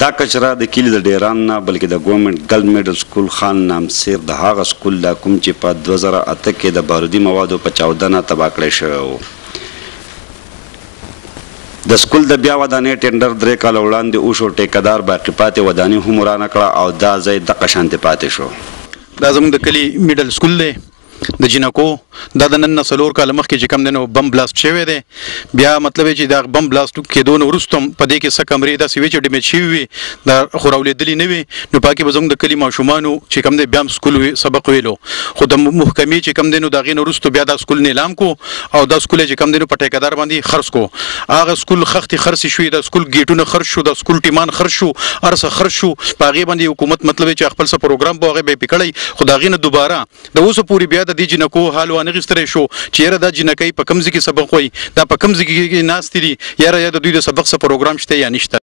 دا کچره د کلي د ډیران نه بلکې د ګورنمنټ ګرل میډل سکول خان نامسیر د هغه سکول دا کوم چې په 2008 کې د بارودي موادو په چاودنه تباه کړی شوی و. د سکول د بیا ودانۍ ټینډر 3 کاله وړاندې وشو. ټیکهدار باقي پاتې ودانۍ هم ورانه کړه او دا ځای دغه شانتې پاتې شو. دا زموږ د کلي میډل سکول دی د جنکو. دا د نن نه 4 کاله مخکې چې کوم دی نو بم بلاست شوی دی. بیا مطلب چې دا بم بلاست کېدو نه وروسته په دې کې څه کمرې داسې وې چې ډیمیج شوي وي، دا خو راولېدلې نه وي. نو په کې به زموږ د کلي ماشومانو چې کوم دی بیا هم سکول سبق ویلو، خو د محکمې چې کوم دی نو د هغې نه وروسته بیا دا سکول نیلام کو او دا سکول چې کوم دی نو په ټیکهدار باندې خرڅ کو. هغه سکول خښتې خرڅې شوې، د سکول ګیټونه خرڅ شو، د سکول ټیمان خرڅ شو، هر څه خرڅ شو. په هغې باندې حکومت مطلب چې خپل څه پروګرام به هغې به یې پې کړی، خو د هغې نه دوباره د اوسه پورې بیا د دې جنکو حال وانه غیستلی شو چې یاره دا جنکۍ په کوم ځای کې سبق وایي، دا په کوم ځای کې ناستې دي، یاره یا د دوی د سبق څه پروګرام شته یا نشته.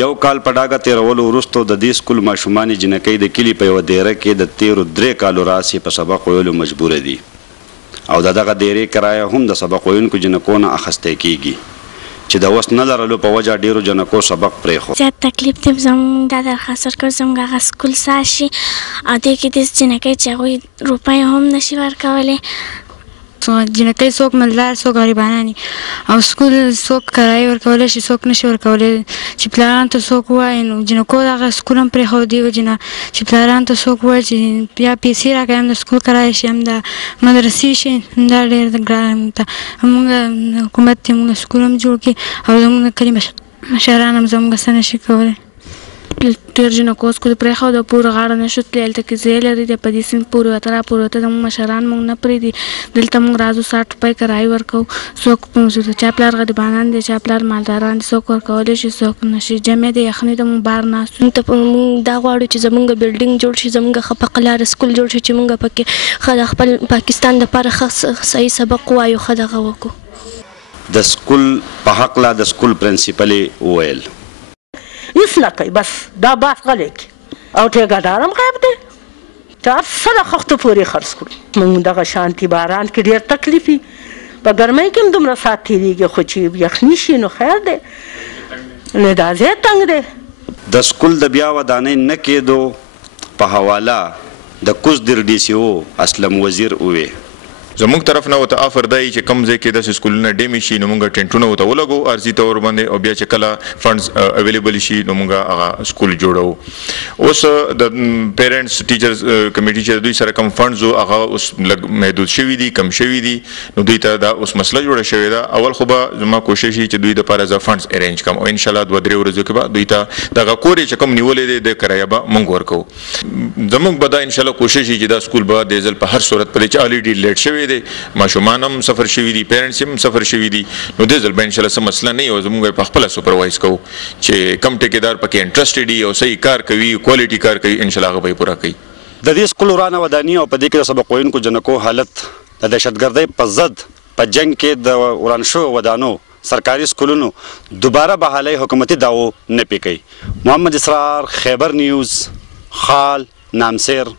یو کال په ډاګه تېرولو وروسته د دې سکول ماشومانې جنکۍ د کلي په یوه دیره کې د تېرو 3 کالو راسې په سبق ویلو مجبوره دي او د دغه دیرې کرایه هم د سبق ویونکو جنکو نه اخیستی کېږي چې د وس نه لرلو په وجه ډېرو جنکو سبق پرېښود. زیات تکلیف ته زموږ دا درخواست ورکوو زموږ هغه سکول ساز شي او دې کې داسې جنکۍ چې هغوی روپۍ هم نشي ورکولی. جنکۍ څوک مالدار څوک غریبانه او سکول څوک کرایه ورکولی شي څوک نشي ورکولی. چې پلارانو ته څوک ووایي نو جنکو دغه سکول هم پرېښود دې وجې نه چې پلارانو ته څوک ووایي چې یا پیسې راکړئ هم د سکول کرایه شي هم د مدرسې شي، دا ډېر ګران ده. موږ حکومت دې موږ سکول هم جوړ کړي او زموږ د کلي مشران هم زموږ څه نشي کولی. ډېر جنکو سکول پرېښود او پورې غاړه نه شو تللی. هلته کې ځای لري دی په دې سیند پورې وته را پورې وته زموږ مشران موږ نه پرېږدي. دلته موږ راځو 60 روپۍ کرایه ورکوو. څوک چا پلار غریبانان دي، چا پلار مالداران دي، څوک ورکولی شي څوک نشي. جمع د یخنۍ ته موږ بار ناست یو. موږ دا غواړو چې زموږ بلډینګ جوړ شي، زموږ ښه په قلاره سکول جوړ شي چې موږ پکې ښه د خپل پاکستان دپاره ښه صحیح سبق ووایو، ښه دغه وکړو. د سکول په هکله د سکول پرنسپلې وویل هیڅ نه کوي، بس دا باس غلی کړي او ټیکهدار هم غیب دی چې هر څه د خښتو پورې خرڅ کړو. موږ دغه شانتي باران کې ډېر تکلیف وي، په ګرمۍ کې هم دومره ساعت تېرېږي، خو چې یخني شي نو خیر دی، نو دا ځای تنګ دی. د سکول د بیا ودانۍ نه کېدو په حواله د کوزدر ډي سي او اسلم وزیر وویل زموږ طرف نه ورته افر دی چې کوم ځای کې داسې سکولونه ډیمیج شي نو موږ ټینټونه ورته ولګو عرضي طور باندې او بیا چې کله فنډز اویلیبل شي نو موږ هغه سکول جوړو. اوس د پیرنټس ټیچرز کمیټي چې دوی سره کوم فنډز وو هغه اوس لږ محدود شوي دي، کم شوي دي، نو دوی ته دا اوس مسله جوړه شوې ده. اول خو به زما کوشش وي چې دوی دپاره زه فنډز ارینج کړم او انشاءالله 2-3 ورځو کې به دوی ته دغه کور چې کوم نیولی دی د کرایه به موږ ورکوو. زموږ به دا انشاءالله کوشش وي چې دا سکول به د ځل په هر صورت په دې چې الریډي لیټ شوی دی، ماشومان هم سفر شوي دي، پیرنټس هم سفر شوي دي، نو دې ځل به انشاءالله څه مسله نه وي او زموږ په خپله سوپروایز کوو چې کم ټیکهدار پکې انټرسټډ وي او صحیح کار کوي، کوالټي کار کوي، انشاءالله هغه به یې پوره کوي. د دې سکول ورانه وداني او په دې کې د سبق ویونکو جنکو حالت د دهشتګردۍ په ضد په جنګ کې د وران شویو ودانو سرکاري سکولونو دوباره بحالۍ حکومتي دعوو نه پې کوي. محمد اسرار، خیبر نیوز، خال، نامسیر.